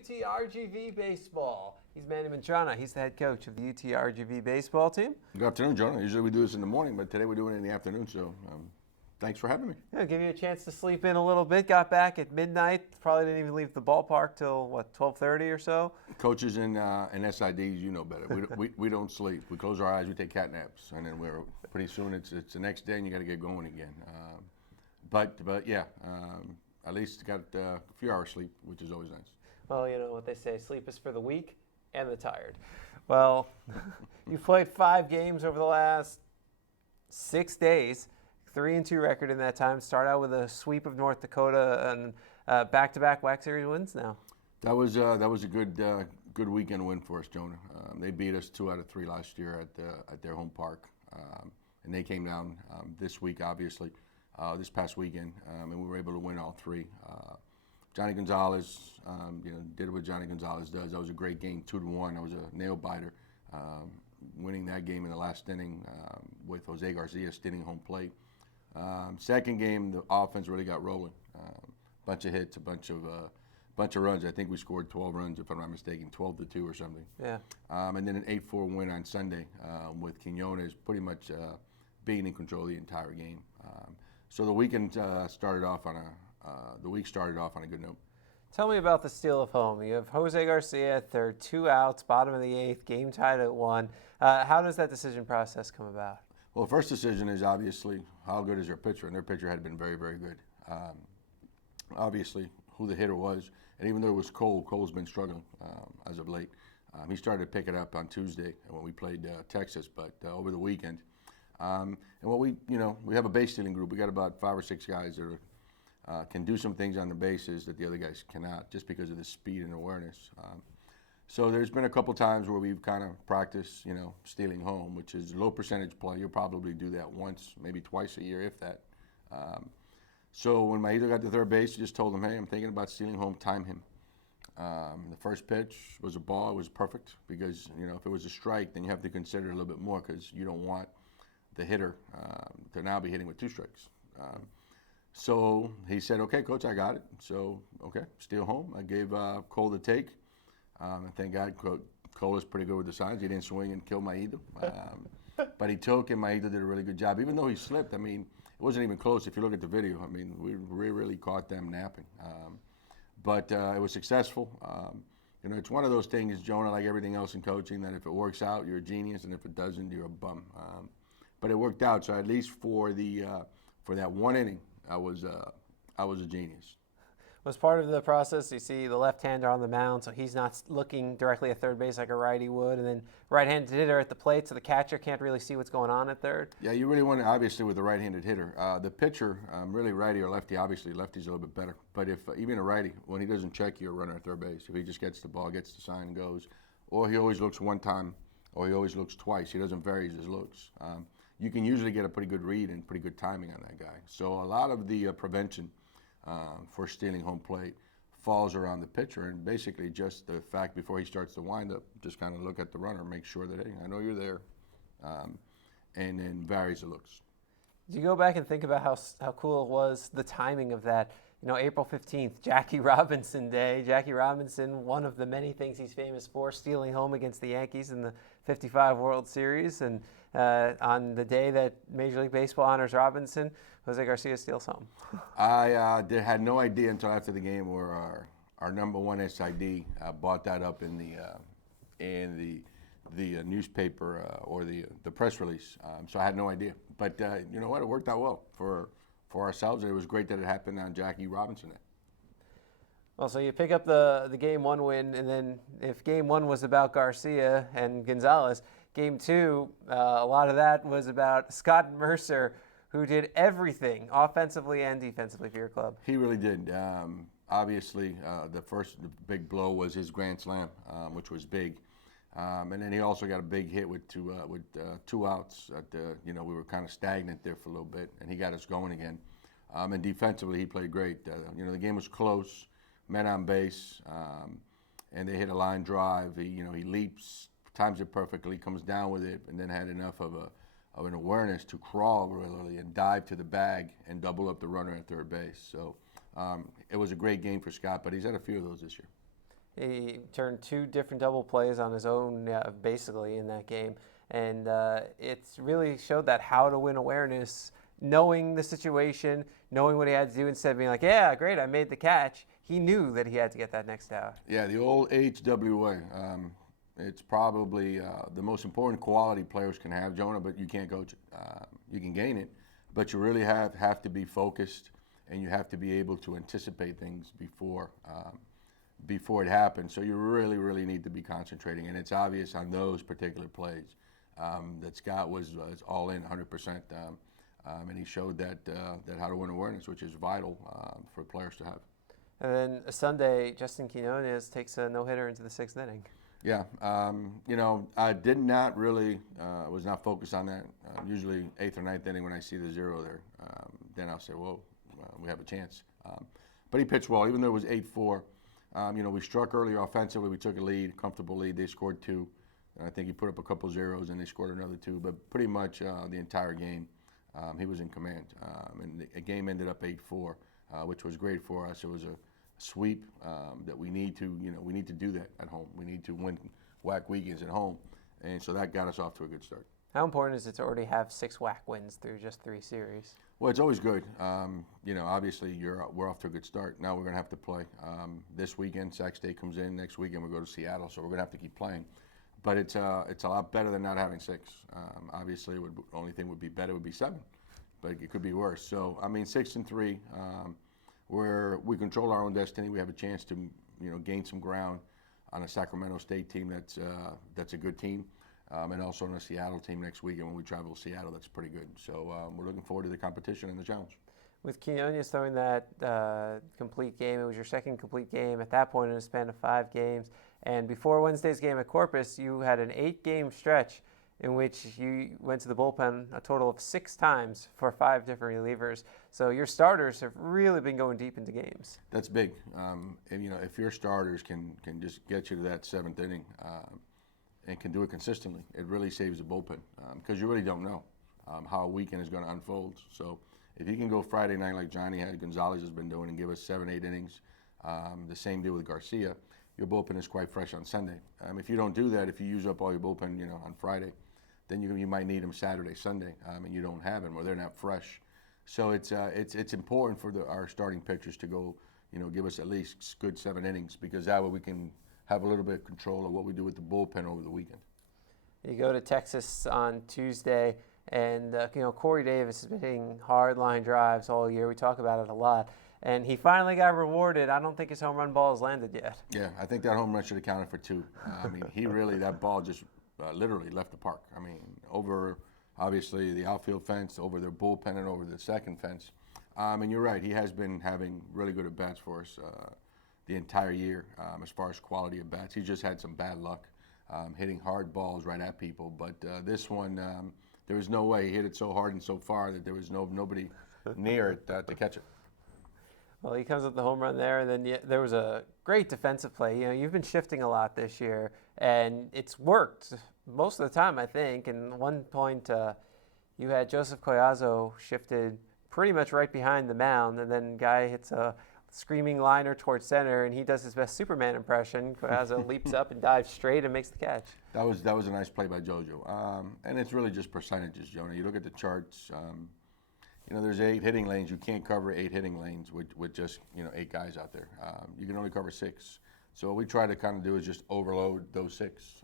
UTRGV Baseball. He's Manny Mantrana. He's the head coach of the UTRGV baseball team. Good afternoon, Jonah. Usually we do this in the morning, but today we're doing it in the afternoon, so thanks for having me. Yeah, give you a chance to sleep in a little bit. Got back at midnight. Probably didn't even leave the ballpark till, what, 12:30 or so? Coaches and SIDs, you know better. We don't sleep. We close our eyes, we take cat naps, and then we're pretty soon it's the next day and you got to get going again. But yeah, at least got a few hours sleep, which is always nice. Well, you know what they say, sleep is for the weak and the tired. Well, you've played 5 games over the last 6 days, 3-2 record in that time. Start out with a sweep of North Dakota and back-to-back WAC Series wins now. That was a good weekend win for us, Jonah. They beat us 2 out of 3 last year at their home park, and they came down this week, obviously, this past weekend, and we were able to win all 3. Johnny Gonzalez, did what Johnny Gonzalez does. That was a great game, 2-1. That was a nail biter, winning that game in the last inning with Jose Garcia stealing home plate. Second game, the offense really got rolling. Bunch of hits, a bunch of runs. I think we scored 12 runs, if I'm not mistaken, 12-2 or something. Yeah. And then an 8-4 win on Sunday with Quinones pretty much being in control of the entire game. So the weekend started off on a good note. Tell me about the steal of home. You have Jose Garcia at third, 2 outs, bottom of the 8th, game tied at 1. How does that decision process come about? Well, the first decision is obviously how good is their pitcher, and their pitcher had been very, very good. Obviously, who the hitter was, and even though it was Cole's been struggling as of late. He started to pick it up on Tuesday when we played Texas, but over the weekend. And we have a base stealing group. We got about 5 or 6 guys that can do some things on the bases that the other guys cannot, just because of the speed and awareness. So there's been a couple times where we've kind of practiced, stealing home, which is low percentage play. You'll probably do that once, maybe twice a year, if that. So when Maito got to third base, I just told him, hey, I'm thinking about stealing home, time him. The first pitch was a ball. It was perfect because, if it was a strike, then you have to consider it a little bit more because you don't want the hitter to now be hitting with 2 strikes. So he said, okay, coach, I got it. So, okay, steal home. I gave Cole the take. And thank God Cole is pretty good with the signs. He didn't swing and kill Maito. But he took, and Maito did a really good job. Even though he slipped, it wasn't even close. If you look at the video, we really caught them napping. But it was successful. It's one of those things, Jonah, like everything else in coaching, that if it works out, you're a genius, and if it doesn't, you're a bum. But it worked out. So at least for that 1 inning, I was a genius. Was part of the process, you see the left-hander on the mound, so he's not looking directly at third base like a righty would, and then right-handed hitter at the plate, so the catcher can't really see what's going on at third? Yeah, you really want to, obviously, with the right-handed hitter. The pitcher, really righty or lefty, obviously lefty's a little bit better. But if even a righty, when he doesn't check you, a runner at third base, if he just gets the ball, gets the sign, and goes, or he always looks one time, or he always looks twice, he doesn't vary his looks. You can usually get a pretty good read and pretty good timing on that guy. So a lot of the prevention for stealing home plate falls around the pitcher, and basically just the fact before he starts to wind up, just kind of look at the runner, make sure that, hey, I know you're there, and then varies the looks. Did you go back and think about how cool it was, the timing of that? April 15th, Jackie Robinson Day. Jackie Robinson, one of the many things he's famous for, stealing home against the Yankees in the '55 World Series. And on the day that Major League Baseball honors Robinson, Jose Garcia steals home. I had no idea until after the game where our number 1 SID brought that up in the newspaper or the press release. So I had no idea. But you know what? It worked out well for ourselves, and it was great that it happened on Jackie Robinson Day. Well, so you pick up the Game 1 win, and then if Game 1 was about Garcia and Gonzalez, Game 2, a lot of that was about Scott Mercer, who did everything offensively and defensively for your club. He really did. Obviously, the big blow was his grand slam, which was big. And then he also got a big hit with 2 outs. We were kind of stagnant there for a little bit, and he got us going again. And defensively, he played great. The game was close, men on base, and they hit a line drive. He leaps, times it perfectly, comes down with it, and then had enough of an awareness to crawl really and dive to the bag and double up the runner at third base. So it was a great game for Scott, but he's had a few of those this year. He turned 2 different double plays on his own, basically, in that game. And it's really showed that how to win awareness, knowing the situation, knowing what he had to do, instead of being like, yeah, great, I made the catch. He knew that he had to get that next out. Yeah, the old HWA. It's probably the most important quality players can have, Jonah, but you can't coach it. You can gain it, but you really have to be focused, and you have to be able to anticipate things before it happens. So you really, really need to be concentrating, and it's obvious on those particular plays that Scott was all in 100%, and he showed that how to win awareness, which is vital for players to have. And then a Sunday, Justin Quinones takes a no-hitter into the 6th inning. Yeah, I did not really, was not focused on that. Usually 8th or 9th inning when I see the 0 there, then I'll say, whoa, we have a chance. But he pitched well, even though it was 8-4. We struck earlier offensively. We took a lead, comfortable lead. They scored 2. And I think he put up a couple zeros, and they scored another 2. But pretty much the entire game, he was in command. And the game ended up 8-4, which was great for us. It was a sweep that we need to do that at home. We need to win WAC weekends at home, and so that got us off to a good start. How important is it to already have 6 WAC wins through just 3 series? Well, it's always good. Obviously we're off to a good start. Now we're going to have to play this weekend. Sac State comes in next weekend. We go to Seattle, so we're going to have to keep playing. But it's a lot better than not having 6. Obviously, the only thing would be better would be 7, but it could be worse. So 6-3. Where we control our own destiny. We have a chance to, gain some ground on a Sacramento State team that's a good team, and also on a Seattle team next weekend when we travel to Seattle. That's pretty good. So we're looking forward to the competition and the challenge. With Quinones throwing that complete game, it was your 2nd complete game at that point in a span of 5 games. And before Wednesday's game at Corpus, you had an 8-game stretch in which you went to the bullpen a total of 6 times for 5 different relievers. So your starters have really been going deep into games. That's big. And if your starters can just get you to that 7th inning and can do it consistently, it really saves the bullpen because you really don't know how a weekend is going to unfold. So if you can go Friday night like Johnny Gonzalez has been doing and give us 7-8 innings, the same deal with Garcia, your bullpen is quite fresh on Sunday. If you don't do that, if you use up all your bullpen, on Friday, then you might need them Saturday, Sunday, and you don't have them or they're not fresh. So it's important for our starting pitchers to go, give us at least good 7 innings because that way we can have a little bit of control of what we do with the bullpen over the weekend. You go to Texas on Tuesday, and Corey Davis has been hitting hard line drives all year. We talk about it a lot, and he finally got rewarded. I don't think his home run ball has landed yet. Yeah, I think that home run should have counted for 2. That ball just literally left the park. Over obviously the outfield fence, over their bullpen, and over the second fence. And you're right, he has been having really good at-bats for us the entire year as far as quality of bats. He's just had some bad luck hitting hard balls right at people. But this one, there was no way. He hit it so hard and so far that there was nobody near it to catch it. Well, he comes with the home run there, and then there was a great defensive play. You've been shifting a lot this year, and it's worked most of the time, I think. And one point, you had Joseph Collazo shifted pretty much right behind the mound, and then guy hits a screaming liner towards center, and he does his best Superman impression. Collazo leaps up and dives straight and makes the catch. That was a nice play by JoJo, and it's really just percentages, Jonah. You look at the charts. There's 8 hitting lanes. You can't cover 8 hitting lanes with just 8 guys out there. You can only cover 6. So what we try to kind of do is just overload those 6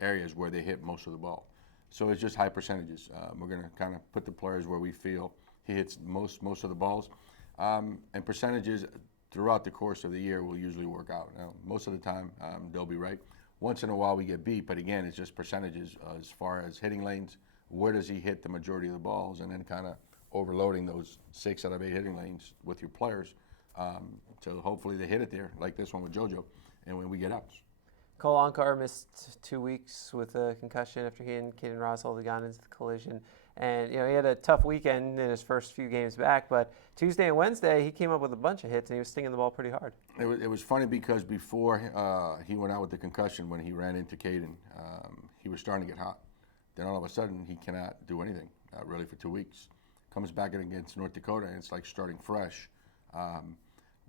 areas where they hit most of the ball. So it's just high percentages. We're going to kind of put the players where we feel he hits most of the balls. And percentages throughout the course of the year will usually work out. Now, most of the time, they'll be right. Once in a while we get beat, but again, it's just percentages as far as hitting lanes. Where does he hit the majority of the balls? And then kind of overloading those 6 out of 8 hitting lanes with your players. So hopefully they hit it there, like this one with JoJo, and when we get outs. Cole Onkar missed 2 weeks with a concussion after he and Caden Roswell had gone into the collision. And, he had a tough weekend in his first few games back, but Tuesday and Wednesday he came up with a bunch of hits and he was stinging the ball pretty hard. It was funny because before he went out with the concussion, when he ran into Caden, he was starting to get hot. Then all of a sudden he cannot do anything, really, for 2 weeks. Comes back in against North Dakota, and it's like starting fresh.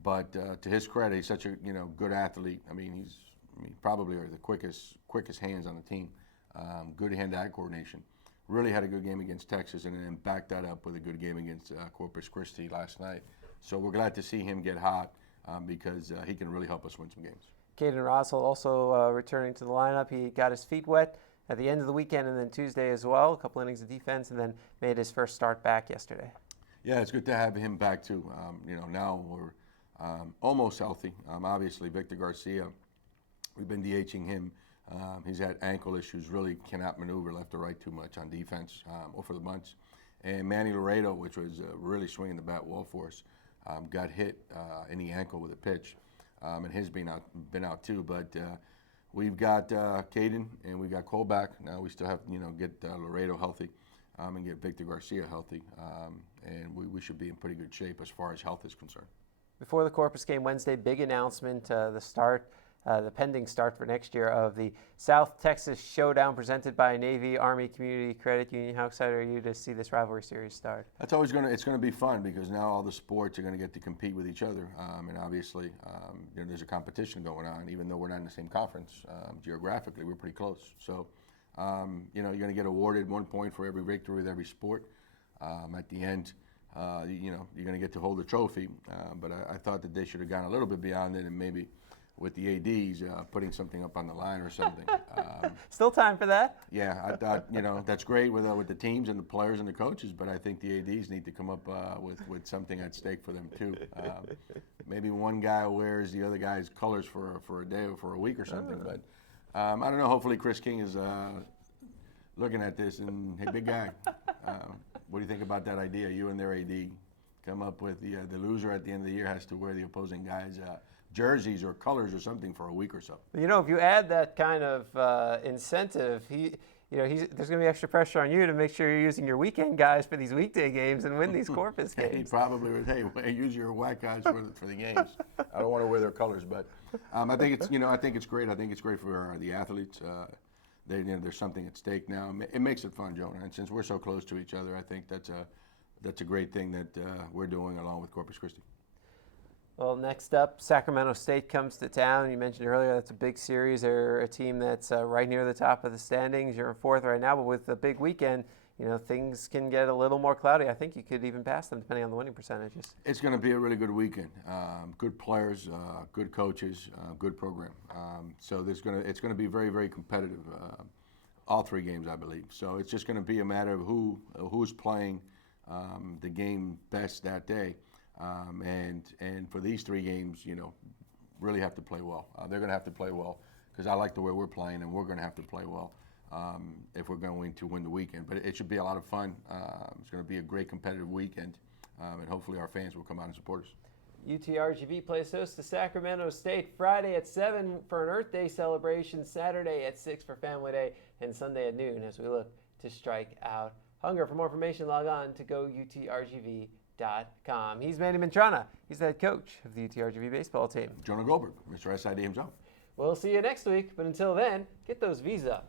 But to his credit, he's such a good athlete. I mean, he's probably the quickest hands on the team. Good hand-eye coordination. Really had a good game against Texas, and then backed that up with a good game against Corpus Christi last night. So we're glad to see him get hot because he can really help us win some games. Caden Roswell also returning to the lineup. He got his feet wet at the end of the weekend and then Tuesday as well. A couple innings of defense, and then made his first start back yesterday. Yeah, it's good to have him back too. Now we're almost healthy. Obviously, Victor Garcia, we've been DHing him. He's had ankle issues, really cannot maneuver left or right too much on defense or for the bunch. And Manny Laredo, which was really swinging the bat well for us, got hit in the ankle with a pitch, and he's been out too. But we've got Caden and we've got Cole back. Now we still have to get Laredo healthy and get Victor Garcia healthy, and we should be in pretty good shape as far as health is concerned. Before the Corpus game Wednesday, big announcement, the pending start for next year of the South Texas Showdown presented by Navy Army Community Credit Union. How excited are you to see this rivalry series start? That's always it's going to be fun because now all the sports are going to get to compete with each other, and obviously there's a competition going on. Even though we're not in the same conference geographically, we're pretty close. So you're going to get awarded 1 point for every victory with every sport. At the end, you're going to get to hold the trophy. But I thought that they should have gone a little bit beyond it and maybe with the ADs putting something up on the line or something. Still time for that? Yeah, I thought, that's great with the teams and the players and the coaches, but I think the ADs need to come up with something at stake for them too. Maybe one guy wears the other guy's colors for a day or for a week or something, but I don't know. Hopefully Chris King is looking at this and, hey, big guy, what do you think about that idea? You and their AD come up with the loser at the end of the year has to wear the opposing guy's jerseys or colors or something for a week or so. If you add that kind of incentive, there's going to be extra pressure on you to make sure you're using your weekend guys for these weekday games and win these Corpus games. He probably would, hey, use your whack guys for the games. I don't want to wear their colors, but I think it's I think it's great. I think it's great for the athletes. There's something at stake now. It makes it fun, Jonah. And since we're so close to each other, I think that's a great thing that we're doing along with Corpus Christi. Well, next up, Sacramento State comes to town. You mentioned earlier that's a big series. They're a team that's right near the top of the standings. You're in fourth right now, but with the big weekend, things can get a little more cloudy. I think you could even pass them depending on the winning percentages. It's going to be a really good weekend. Good players, good coaches, good program. So it's going to be very, very competitive. All three games, I believe. So it's just going to be a matter of who's playing the game best that day. And for these three games, really have to play well. They're going to have to play well because I like the way we're playing, and we're going to have to play well if we're going to win the weekend. But it should be a lot of fun. It's going to be a great competitive weekend, and hopefully our fans will come out and support us. UTRGV plays host to Sacramento State Friday at 7 for an Earth Day celebration, Saturday at 6 for Family Day, and Sunday at noon as we look to strike out hunger. For more information, log on to GoUTRGV.com. He's Manny Mantrana. He's the head coach of the UTRGV baseball team. Jonah Goldberg, Mr. SID himself. We'll see you next week, but until then, get those V's up.